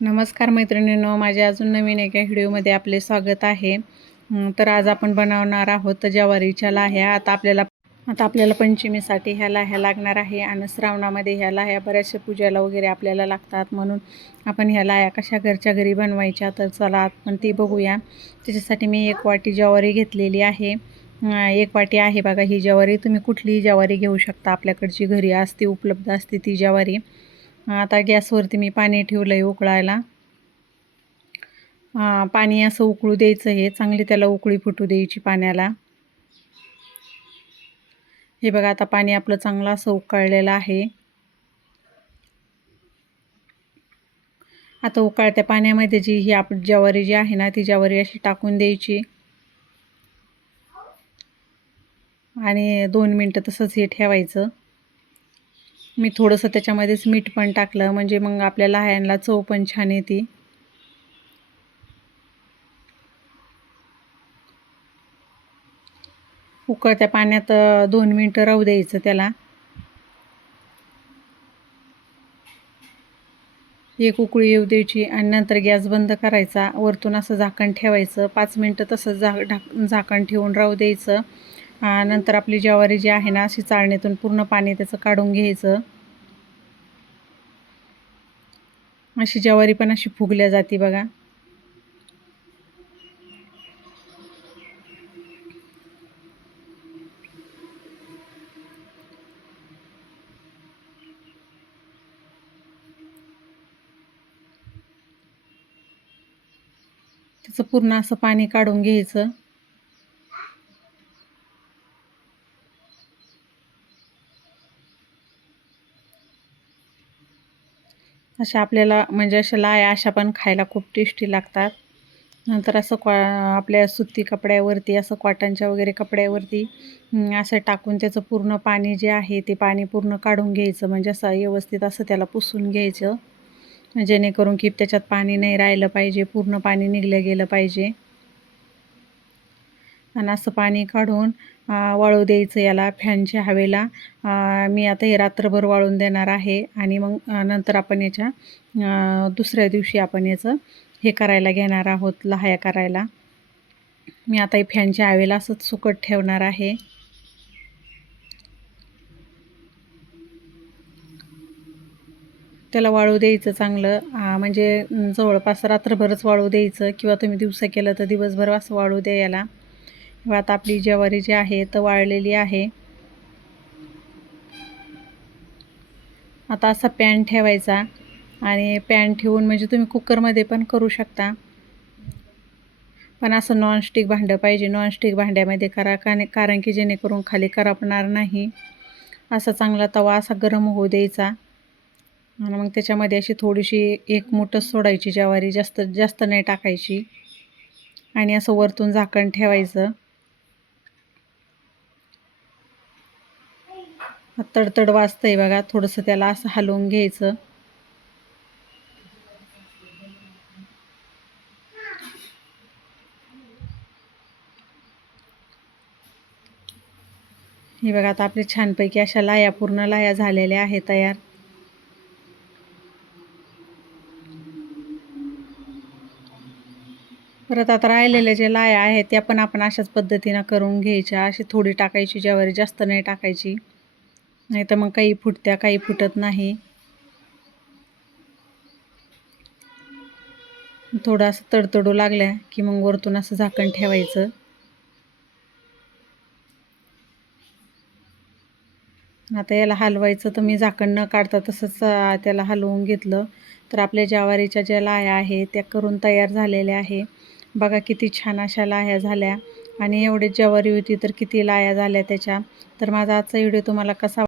नमस्कार मैत्रिणींनो माझ्या अजून नवीन एका व्हिडिओमध्ये आपले स्वागत आहे. तर आज आपण बनवणार आहोत ज्वारीच्या लाह्या आता आपल्याला आता आपल्याला पंचमीसाठी ह्या लाह्या लागणार आहे आणि श्रावणामध्ये ह्या लाह्या बऱ्याचशा पूजेला वगैरे आपल्याला लागतात. म्हणून आपण ह्या लाह्या कशा घरच्या घरी बनवायच्या तर चला आपण ती बघूया. त्याच्यासाठी मी एक वाटी ज्वारी घेतलेली आहे. एक वाटी आहे बघा ही ज्वारी. तुम्ही कुठलीही ज्वारी घेऊ शकता. आपल्याकडची घरी असते उपलब्ध असते ती ज्वारी. आता गॅसवरती मी पाणी ठेवलं आहे उकळायला पाणी असं उकळू द्यायचं हे. चांगली त्याला उकळी फुटू द्यायची पाण्याला. हे बघा आता पाणी आपलं चांगलं असं उकळलेलं आहे. आता उकळत्या पाण्यामध्ये जी ही आप ज्वारी जी आहे ना ती ज्वारी अशी टाकून द्यायची. आणि दोन मिनटं तसंच हे ठेवायचं. मी थोडंसं त्याच्यामध्येच मीठ पण टाकलं म्हणजे मग आपल्या लहानला चव पण छान येते. उकळत्या पाण्यात दोन मिनटं राहू द्यायचं त्याला. एक उकळी येऊ द्यायची आणि नंतर गॅस बंद करायचा. वरतून असं झाकण ठेवायचं. पाच मिनटं तसंच झा ढाक झाकण ठेवून राहू द्यायचं. नंतर आपली ज्वारी जी आहे ना अशी चाळणीतून पूर्ण पाणी त्याचं काढून घ्यायचं. अशी ज्वारी पण अशी फुगल्या जाते बघा. त्याचं पूर्ण असं पाणी काढून घ्यायचं. अशा आपल्याला म्हणजे अशा लाया अशा पण खायला खूप टेस्टी लागतात. नंतर असं क्वा आपल्या सुती कपड्यावरती असं कॉटनच्या वगैरे कपड्यावरती असं टाकून त्याचं पूर्ण पाणी जे आहे ते पाणी पूर्ण काढून घ्यायचं. म्हणजे असं व्यवस्थित असं त्याला पुसून घ्यायचं. जेणेकरून की त्याच्यात पाणी नाही राहिलं पाहिजे पूर्ण पाणी निघलं गेलं पाहिजे. आणि असं पाणी काढून वाळू द्यायचं याला फॅनच्या हवेला. मी आता हे रात्रभर वाळून देणार आहे आणि मग नंतर आपण याच्या दुसऱ्या दिवशी आपण याचं हे करायला घेणार आहोत लहाया करायला. मी आता हे फॅनच्या हवेला असंच सुकट ठेवणार आहे. त्याला वाळू द्यायचं चांगलं म्हणजे जवळपास रात्रभरच वाळू द्यायचं किंवा तुम्ही दिवसा केलं तर दिवसभर असं वाळू द्या याला. किंवा आता आपली ज्वारी जी आहे तर वाळलेली आहे. आता असा पॅन ठेवायचा आणि पॅन ठेवून म्हणजे तुम्ही कुकरमध्ये पण करू शकता. पण असं नॉनस्टिक भांडं पाहिजे. नॉनस्टिक भांड्यामध्ये करा काने कारण की जेणेकरून खाली करपणार नाही. असा चांगला तवा असा गरम होऊ द्यायचा. आणि मग त्याच्यामध्ये अशी थोडीशी एक मुठच सोडायची ज्वारी जास्त जास्त नाही टाकायची. आणि असं वरतून झाकण ठेवायचं. तडतड वाजतंय बघा. थोडंसं त्याला असं हलवून घ्यायचं. हे बघा आता आपले छानपैकी अशा लाया पूर्ण लाया झालेल्या आहे तयार. परत आता राहिलेल्या ज्या लाया आहेत त्या पण आपण अशाच पद्धतीनं करून घ्यायच्या. अशी थोडी टाकायची ज्यावर जास्त नाही टाकायची. नाही तर मग काही फुटत्या काही फुटत नाही. थोडं असं तडतडू लागल्या की मग वरतून असं झाकण ठेवायचं. आता याला हलवायचं तर मी झाकण न काढता तसंच त्याला हलवून घेतलं. तर आपल्या ज्वारीच्या ज्या लाह्या आहे त्या करून तयार झालेल्या आहे. बघा किती छान अशा लाह्या झाल्या. आणि एवढे ज्वारी होती तर किती लाह्या झाल्या त्याच्या. तर माझा आजचा व्हिडिओ तुम्हाला कसा